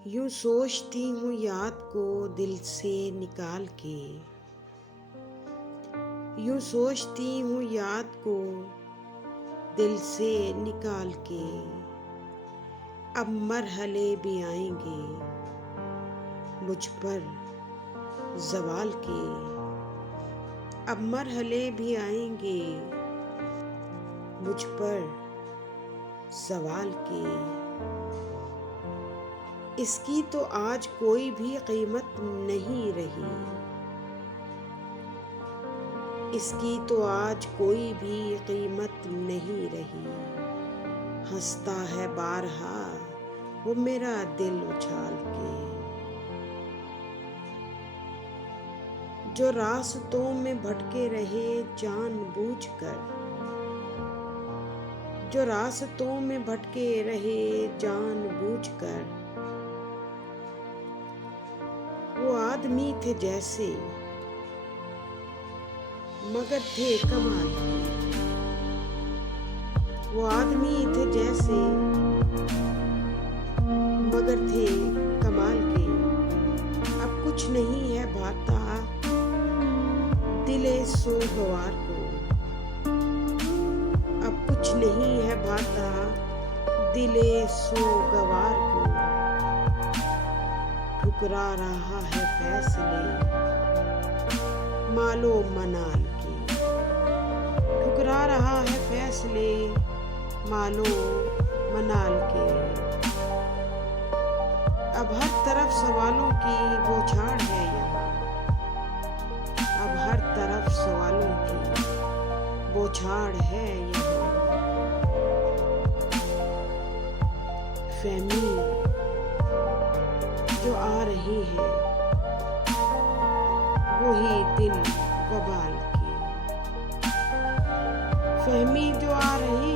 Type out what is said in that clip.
यूं सोचती हूँ याद को दिल से निकाल के, यूं सोचती हूँ याद को दिल से निकाल के। अब मरहले भी आएंगे मुझ पर ज़वाल के, अब मरहले भी आएंगे मुझ पर सवाल के। इसकी तो आज कोई भी कीमत नहीं रही, इसकी तो आज कोई भी कीमत नहीं रही। हंसता है बारहा वो मेरा दिल उछाल के। जो रास्तों में भटके रहे जानबूझकर, जो रास्तों में भटके रहे जानबूझकर। वो आदमी थे जैसे मगर थे कमाल के, वो आदमी थे जैसे मगर थे कमाल के। अब कुछ नहीं है भाता दिले सोगवार को, अब कुछ नहीं है भाता दिले सोगवार को। ठुकरा रहा है फैसले मालो मनाल के, ठुकरा रहा है फैसले मालो मनाल के। अब हर तरफ सवालों की बौछार है यहाँ, अब हर तरफ सवालों की बौछार है यहाँ। फहमी जो आ रही है वही दिन वबाल की, फहमी जो आ रही